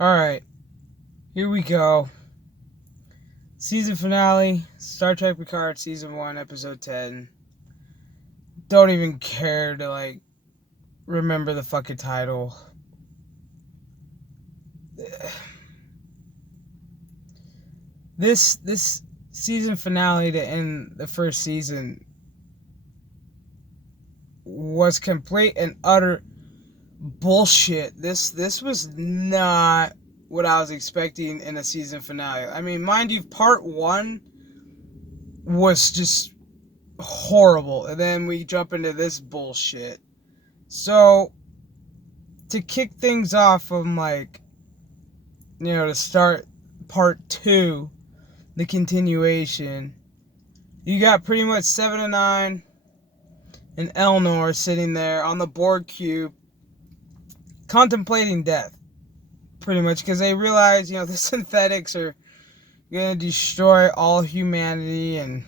Alright, here we go. Season finale, Star Trek Picard, Season 1, Episode 10. Don't even care to, remember the fucking title. This season finale to end the first season was complete and utter bullshit. This was not what I was expecting in a season finale. I mean, mind you, part 1 was just horrible, and then we jump into this bullshit. So to kick things off, from to start part 2, the continuation, you got pretty much 7 and 9 and Eleanor sitting there on the Borg cube contemplating death, pretty much, because they realize, the synthetics are gonna destroy all humanity and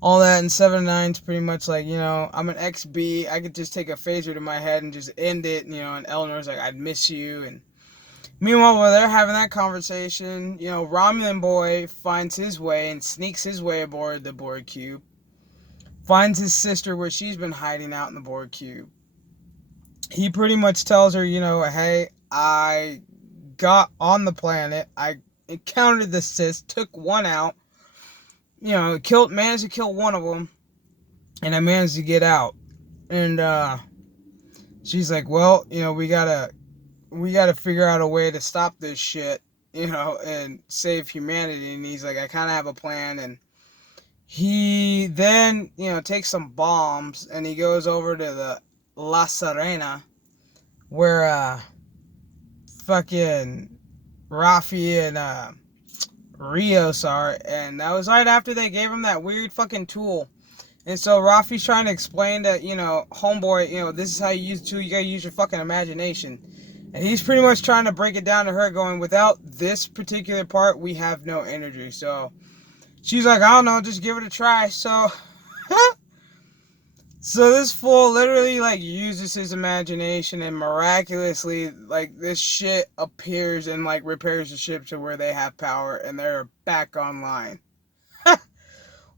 all that. And 7 and 9's pretty much like, I'm an XB, I could just take a phaser to my head and just end it, and Eleanor's like, I'd miss you. And meanwhile, while they're having that conversation, Romulan boy finds his way and sneaks his way aboard the Borg cube, finds his sister where she's been hiding out in the Borg cube. He pretty much tells her, hey, I got on the planet, I encountered the Sith, took one out, managed to kill one of them, and I managed to get out. And she's like, well, we gotta figure out a way to stop this shit, and save humanity. And he's like, I kind of have a plan. And he then, takes some bombs and he goes over to the La Serena, where fucking Rafi and Rios are, and that was right after they gave him that weird fucking tool. And so Rafi's trying to explain that, homeboy, this is how you use the tool, you gotta use your fucking imagination. And he's pretty much trying to break it down to her, going, without this particular part, we have no energy. So she's like, I don't know, just give it a try. So so this fool literally, uses his imagination, and miraculously, this shit appears and, repairs the ship to where they have power, and they're back online.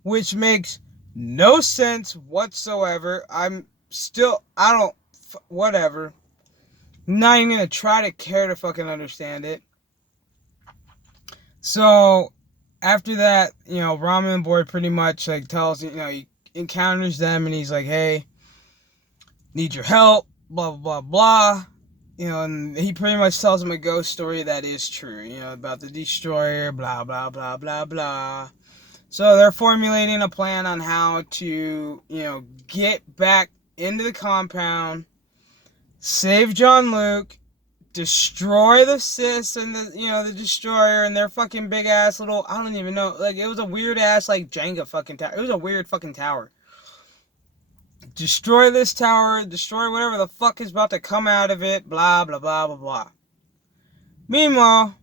Which makes no sense whatsoever. Whatever. Not even gonna try to care to fucking understand it. So, after that, Ramen Boy pretty much, tells, he encounters them, and he's like, hey, need your help, blah, blah, blah, blah. And he pretty much tells him a ghost story that is true, about the destroyer, blah, blah, blah, blah, blah. So they're formulating a plan on how to, get back into the compound, save John Luke, destroy the Sis and the destroyer and their fucking big ass little, I don't even know, it was a weird ass Jenga fucking tower. It was a weird fucking tower. Destroy this tower, destroy whatever the fuck is about to come out of it, blah, blah, blah, blah, blah. Meanwhile,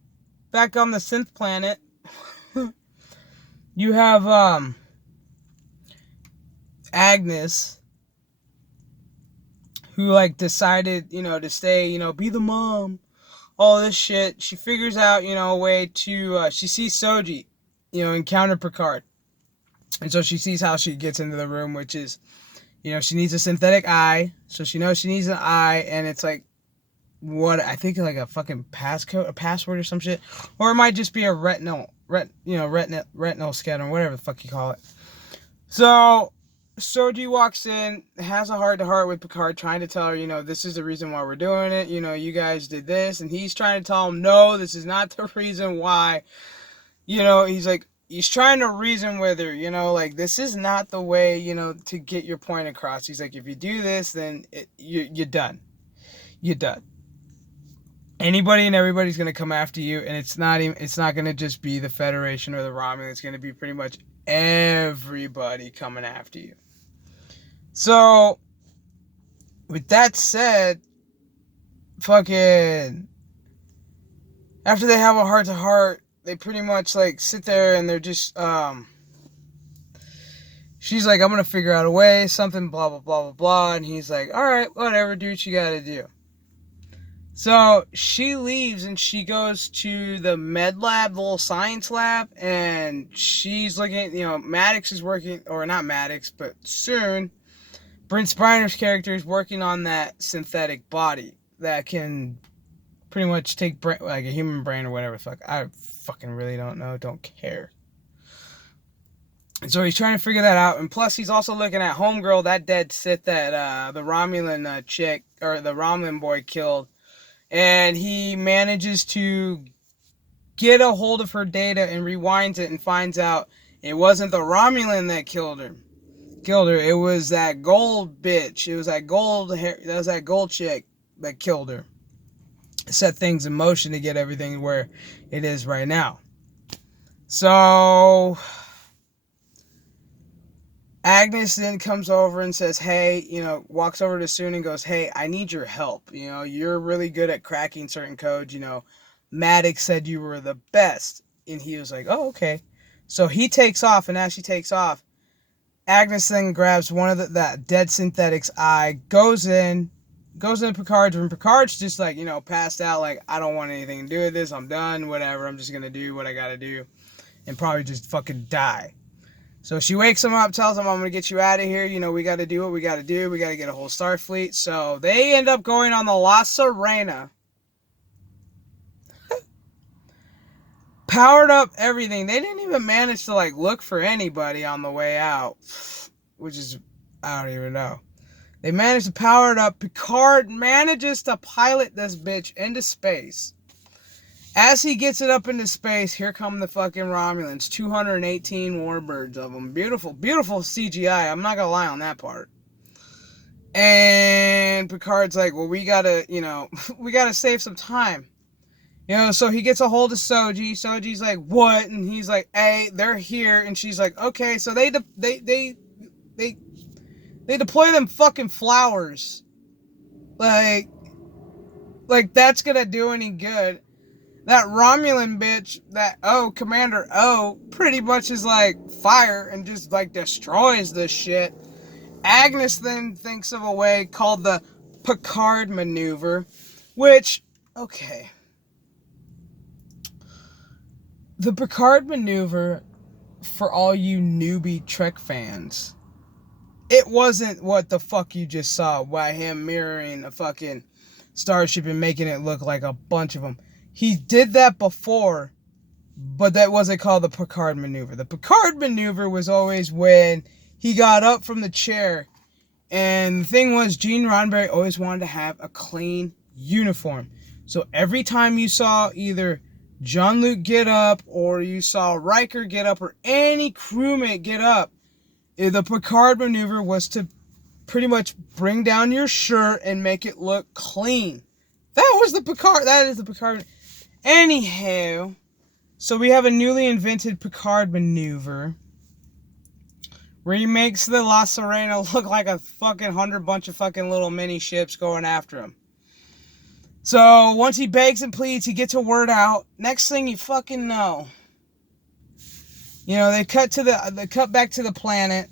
back on the synth planet, you have Agnes, who decided, to stay, be the mom, all this shit. She figures out, a way to, she sees Soji, encounter Picard. And so she sees how she gets into the room, which is, she needs a synthetic eye. So she knows she needs an eye, and it's what, I think a fucking passcode, a password or some shit. Or it might just be a retinal scanner, whatever the fuck you call it. So Soji walks in, has a heart-to-heart with Picard, trying to tell her, this is the reason why we're doing it. You guys did this. And he's trying to tell him, no, this is not the reason why. He's trying to reason with her, this is not the way, to get your point across. He's like, if you do this, then you're done. You're done. Anybody and everybody's going to come after you, and it's not going to just be the Federation or the Romulan. It's going to be pretty much everybody coming after you. So, with that said, fucking, after they have a heart-to-heart, they pretty much, sit there and they're just, she's like, I'm gonna figure out a way, something, blah, blah, blah, blah, blah, and he's like, alright, whatever, do what you gotta do. So she leaves and she goes to the med lab, the little science lab, and she's looking, Maddox is working, or not Maddox, but soon, Brent Spiner's character is working on that synthetic body that can pretty much take like a human brain or whatever the fuck. I fucking really don't know, don't care. And so he's trying to figure that out, and plus he's also looking at Homegirl, that dead Sith that the Romulan chick, or the Romulan boy killed. And he manages to get a hold of her data and rewinds it and finds out it wasn't the Romulan that killed her. It was that gold bitch. It was that gold chick that killed her. Set things in motion to get everything where it is right now. So Agnes then comes over and says, hey, walks over to Soon and goes, hey, I need your help. You're really good at cracking certain codes. Maddox said you were the best. And he was like, oh, okay. So he takes off, and as she takes off, Agnes then grabs one of that dead synthetic's eye, goes into Picard's room. Picard's just like, passed out, like, I don't want anything to do with this. I'm done, whatever. I'm just going to do what I got to do and probably just fucking die. So she wakes him up, tells him, I'm going to get you out of here. We got to do what we got to do. We got to get a whole Starfleet. So they end up going on the La Sirena. Powered up everything. They didn't even manage to, look for anybody on the way out. Which is, I don't even know. They managed to power it up. Picard manages to pilot this bitch into space. As he gets it up into space, here come the fucking Romulans. 218 warbirds of them. Beautiful, beautiful CGI. I'm not gonna lie on that part. And Picard's like, well, we gotta save some time. So he gets a hold of Soji. Soji's like, what? And he's like, hey, they're here. And she's like, okay. So they deploy them fucking flowers. Like that's gonna do any good. That Romulan bitch, Commander O, pretty much is like fire and just destroys this shit. Agnes then thinks of a way called the Picard maneuver, which, okay. The Picard maneuver, for all you newbie Trek fans, it wasn't what the fuck you just saw by him mirroring a fucking starship and making it look like a bunch of them. He did that before, but that wasn't called the Picard maneuver. The Picard maneuver was always when he got up from the chair, and the thing was, Gene Roddenberry always wanted to have a clean uniform. So every time you saw either Jean-Luc get up, or you saw Riker get up, or any crewmate get up, the Picard maneuver was to pretty much bring down your shirt and make it look clean. That is the Picard. Anyhow, so we have a newly invented Picard maneuver where he makes the La Sirena look like a fucking bunch of fucking little mini ships going after him. So once he begs and pleads, he gets a word out. Next thing you fucking know, they cut back to the planet.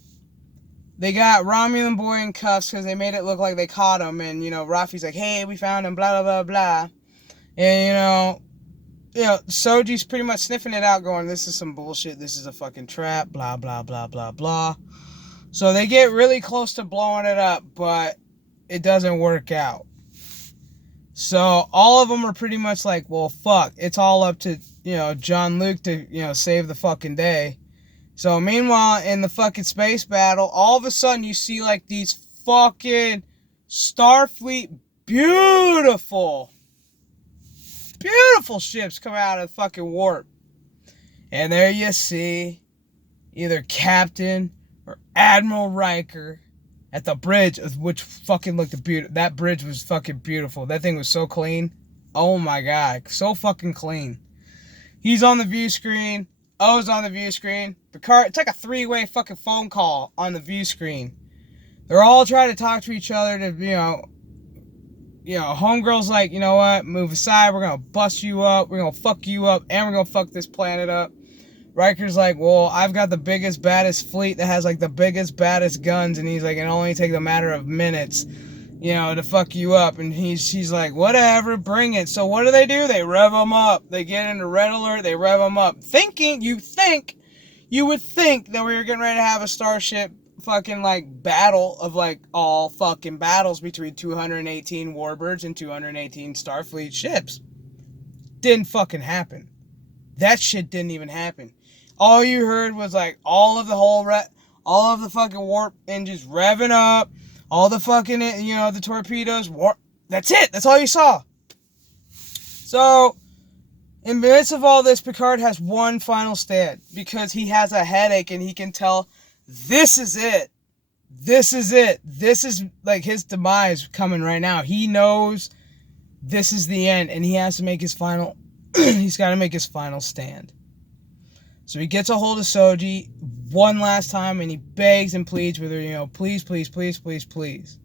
They got Romulan boy in cuffs because they made it look like they caught him. And, Rafi's like, hey, we found him, blah, blah, blah, blah. And, Soji's pretty much sniffing it out going, this is some bullshit. This is a fucking trap, blah, blah, blah, blah, blah. So they get really close to blowing it up, but it doesn't work out. So all of them are pretty much like, well, fuck. It's all up to, Jean-Luc to, save the fucking day. So meanwhile, in the fucking space battle, all of a sudden you see these fucking Starfleet beautiful ships come out of the fucking warp. And there you see either Captain or Admiral Riker at the bridge, which fucking looked beautiful. That bridge was fucking beautiful. That thing was so clean. Oh my god, so fucking clean. He's on the view screen. O's on the view screen. Picard, it's like a three-way fucking phone call on the view screen. They're all trying to talk to each other to, Homegirl's like, you know what, move aside, we're gonna bust you up, we're gonna fuck you up, and we're gonna fuck this planet up. Riker's like, well, I've got the baddest fleet that has the biggest, baddest guns, and he's like, it only takes a matter of minutes. to fuck you up. And she's like, whatever, bring it. So what do? They rev them up. They get into red alert. They rev them up. You would think that we were getting ready to have a starship fucking like battle of like all fucking battles between 218 warbirds and 218 Starfleet ships. Didn't fucking happen. That shit didn't even happen. All you heard was like all of the fucking warp engines revving up, all the fucking, the torpedoes, that's it. That's all you saw. So, in the midst of all this, Picard has one final stand because he has a headache and he can tell this is it. This is it. This is like his demise coming right now. He knows this is the end and he has to make his final, he's got to make his final stand. So he gets a hold of Soji one last time and he begs and pleads with her, please, please, please, please, please.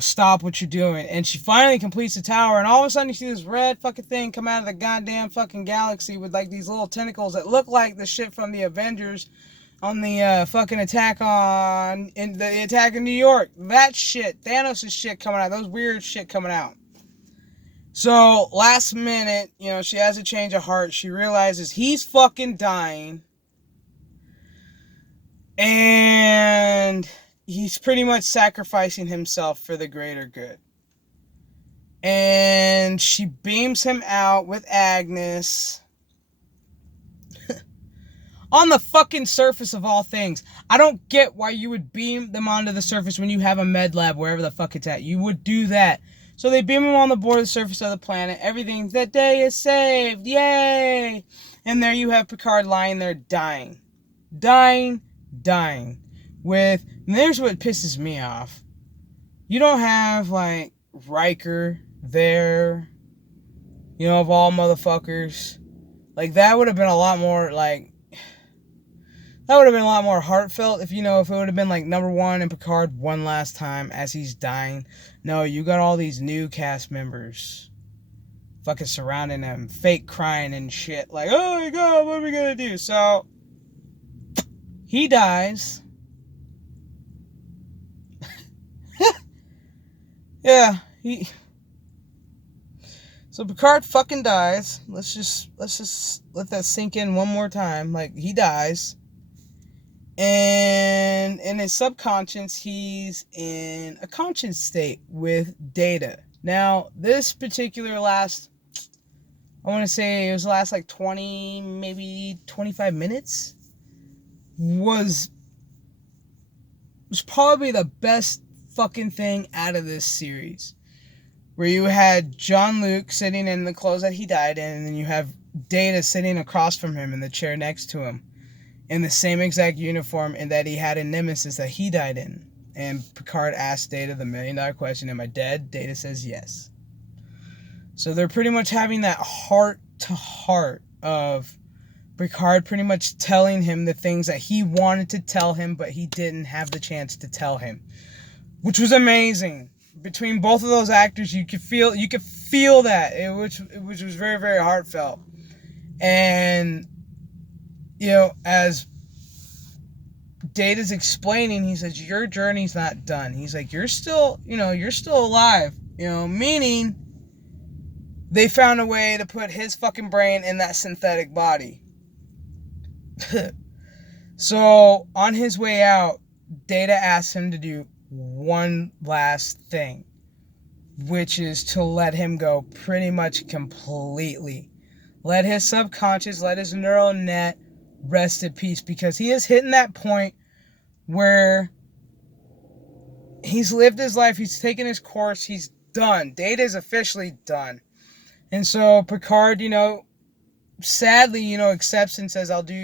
Stop what you're doing. And she finally completes the tower, and all of a sudden you see this red fucking thing come out of the goddamn fucking galaxy with like these little tentacles that look like the shit from the Avengers on the fucking attack in New York. That shit, Thanos' shit coming out, those weird shit coming out. So, last minute, she has a change of heart. She realizes he's fucking dying. And he's pretty much sacrificing himself for the greater good. And she beams him out with Agnes. On the fucking surface of all things. I don't get why you would beam them onto the surface when you have a med lab wherever the fuck it's at. You would do that. So they beam him on the board of the surface of the planet. Everything, that day is saved. Yay! And there you have Picard lying there dying. Dying. And there's what pisses me off. You don't have, like, Riker there. Of all motherfuckers. Like, that would have been a lot more, like... That would have been a lot more heartfelt if it would have been, like, number one and Picard one last time as he's dying. No, you got all these new cast members fucking surrounding him, fake crying and shit. Like, oh my god, what are we gonna do? So, he dies. Yeah, So Picard fucking dies. Let's just let that sink in one more time. Like, he dies. And in his subconscious, he's in a conscious state with Data. Now, this particular I want to say it was the last like 20, maybe 25 minutes, was probably the best fucking thing out of this series. Where you had Jean-Luc sitting in the clothes that he died in, and then you have Data sitting across from him in the chair next to him. In the same exact uniform and that he had in Nemesis that he died in. And Picard asked Data the $1 million question, am I dead? Data says yes. So they're pretty much having that heart-to-heart of Picard pretty much telling him the things that he wanted to tell him, but he didn't have the chance to tell him. Which was amazing. Between both of those actors, you could feel that, which was very, very heartfelt. And as Data's explaining, he says, your journey's not done. He's like, you're still alive. Meaning they found a way to put his fucking brain in that synthetic body. So, on his way out, Data asks him to do one last thing, which is to let him go pretty much completely. Let his subconscious, let his neural net rest in peace, because he is hitting that point where he's lived his life, he's taken his course, he's done. Data is officially done. And so Picard, sadly, accepts and says, I'll do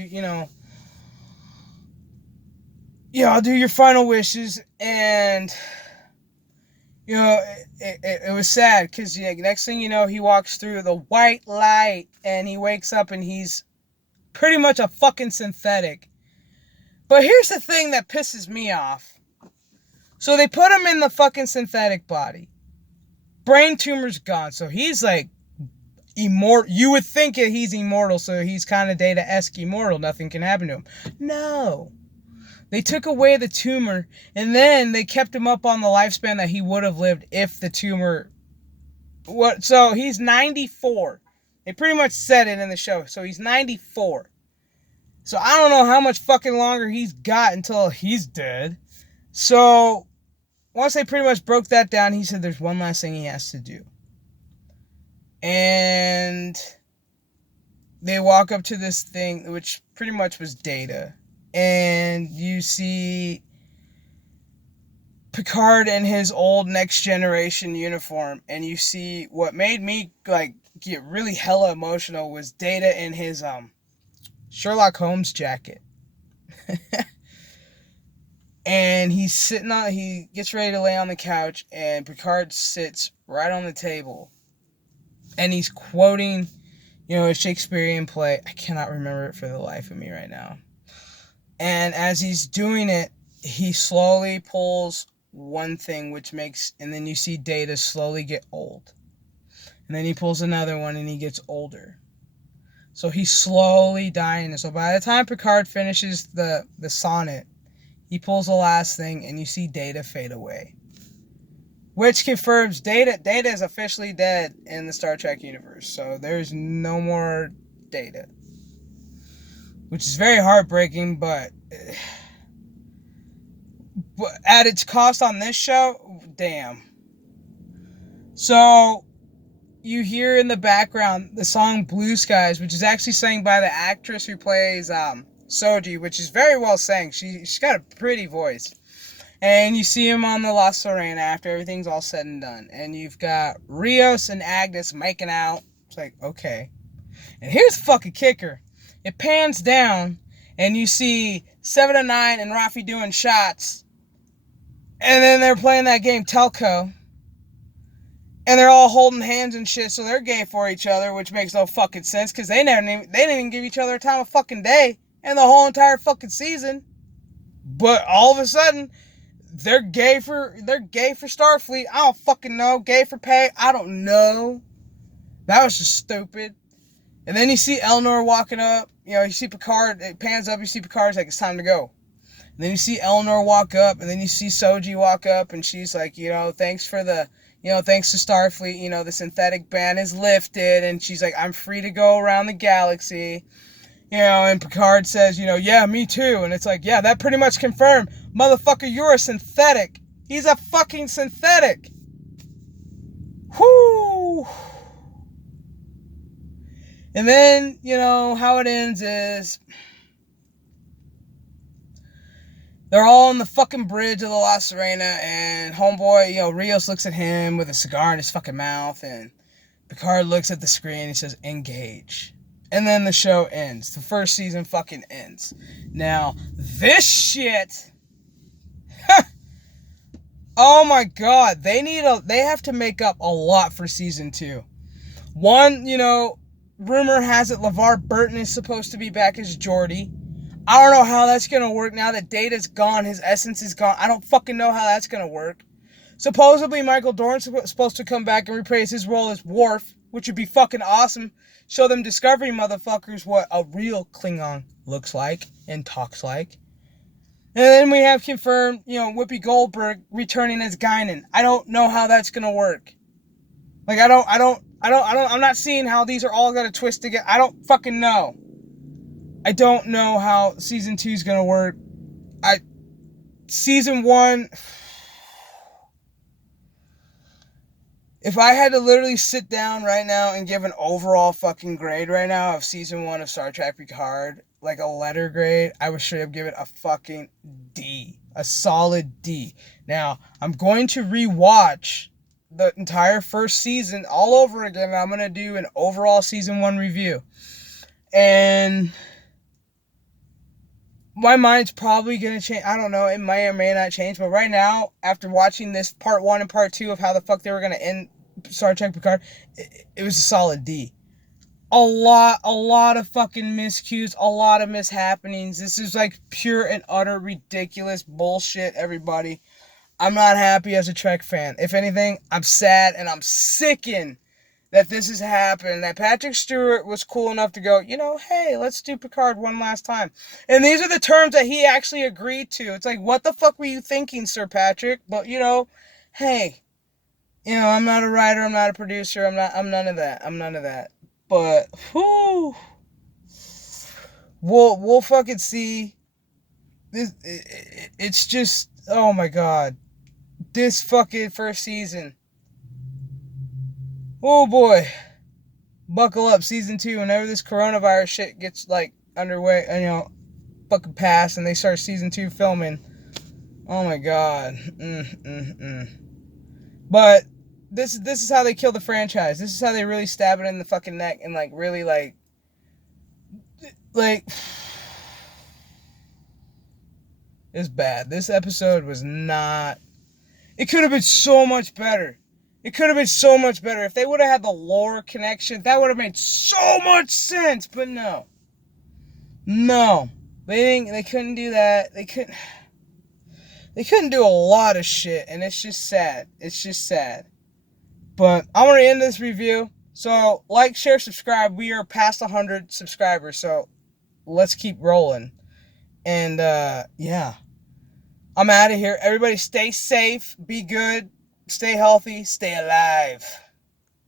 your final wishes. And it was sad because next thing you know, he walks through the white light and he wakes up and he's pretty much a fucking synthetic. But here's the thing that pisses me off. So they put him in the fucking synthetic body. Brain tumor's gone, so he's like immortal. You would think he's immortal, so he's kind of Data-esque immortal. Nothing can happen to him. No. They took away the tumor, and then they kept him up on the lifespan that he would have lived if the tumor... So he's 94. They pretty much said it in the show. So he's 94. So I don't know how much fucking longer he's got until he's dead. So once they pretty much broke that down, he said there's one last thing he has to do. And they walk up to this thing, which pretty much was Data. And you see Picard in his old Next Generation uniform. And you see what made me like get really hella emotional was Data in his Sherlock Holmes jacket. And he's sitting on, he gets ready to lay on the couch, and Picard sits right on the table. And he's quoting, a Shakespearean play. I cannot remember it for the life of me right now. And as he's doing it, he slowly pulls one thing, and then you see Data slowly get old. And then he pulls another one, and he gets older. So he's slowly dying. And so by the time Picard finishes the sonnet, he pulls the last thing, and you see Data fade away. Which confirms Data is officially dead in the Star Trek universe. So there's no more Data. Which is very heartbreaking, but at its cost on this show, damn. So you hear in the background the song Blue Skies, which is actually sang by the actress who plays Soji, which is very well sang. She's got a pretty voice. And you see him on the La Sirena after everything's all said and done. And you've got Rios and Agnes making out. It's like, okay. And here's the fucking kicker. It pans down, and you see 7 of 9 and Rafi doing shots. And then they're playing that game Telco. And they're all holding hands and shit, so they're gay for each other, which makes no fucking sense, because they didn't even give each other a time of fucking day in the whole entire fucking season. But all of a sudden, they're gay for Starfleet. I don't fucking know. Gay for pay. I don't know. That was just stupid. And then you see Eleanor walking up. You see Picard. It pans up. You see Picard's like, it's time to go. And then you see Eleanor walk up. And then you see Soji walk up. And she's like, thanks for the... thanks to Starfleet, the synthetic ban is lifted. And she's like, I'm free to go around the galaxy. And Picard says, yeah, me too. And it's like, yeah, that pretty much confirmed. Motherfucker, you're a synthetic. He's a fucking synthetic. Whoo! And then, how it ends is they're all on the fucking bridge of the La Sirena, and homeboy, Rios looks at him with a cigar in his fucking mouth, and Picard looks at the screen and he says, engage. And then the show ends. The first season fucking ends. Now, this shit... oh my god. They have to make up a lot for season 2. One, rumor has it LeVar Burton is supposed to be back as Geordi. I don't know how that's going to work now that Data's gone. His essence is gone. I don't fucking know how that's going to work. Supposedly, Michael Dorn's supposed to come back and reprise his role as Worf, which would be fucking awesome. Show them Discovery motherfuckers what a real Klingon looks like and talks like. And then we have confirmed, Whoopi Goldberg returning as Guinan. I don't know how that's going to work. Like, I'm not seeing how these are all going to twist together. I don't fucking know. I don't know how season 2 is going to work. Season 1... if I had to literally sit down right now and give an overall fucking grade right now of season 1 of Star Trek Picard, like a letter grade, I would straight up give it a fucking D. A solid D. Now, I'm going to rewatch the entire first season all over again, and I'm going to do an overall season 1 review. And my mind's probably going to change. I don't know. It may or may not change. But right now, after watching this part 1 and part 2 of how the fuck they were going to end Star Trek Picard, it was a solid D. A lot of fucking miscues, a lot of mishappenings. This is like pure and utter ridiculous bullshit, everybody. I'm not happy as a Trek fan. If anything, I'm sad and I'm sickened that this has happened, that Patrick Stewart was cool enough to go, hey, let's do Picard one last time. And these are the terms that he actually agreed to. It's like, what the fuck were you thinking, Sir Patrick? But, hey, I'm not a writer, I'm not a producer, I'm none of that. I'm none of that. But, whew, we'll fucking see. It's just, oh my god. This fucking first season. Oh boy. Buckle up, season 2. Whenever this coronavirus shit gets like underway, fucking pass, and they start season 2 filming. Oh my god. But this is how they kill the franchise. This is how they really stab it in the fucking neck and like really like it's bad. This episode was not. It could have been so much better. It could have been so much better if they would have had the lore connection. That would have made so much sense. But no, they couldn't do that. They couldn't do a lot of shit, and it's just sad. It's just sad. But I want to end this review. So like, share, subscribe. We are past 100 subscribers, so let's keep rolling. And yeah, I'm out of here. Everybody stay safe, be good, stay healthy, stay alive.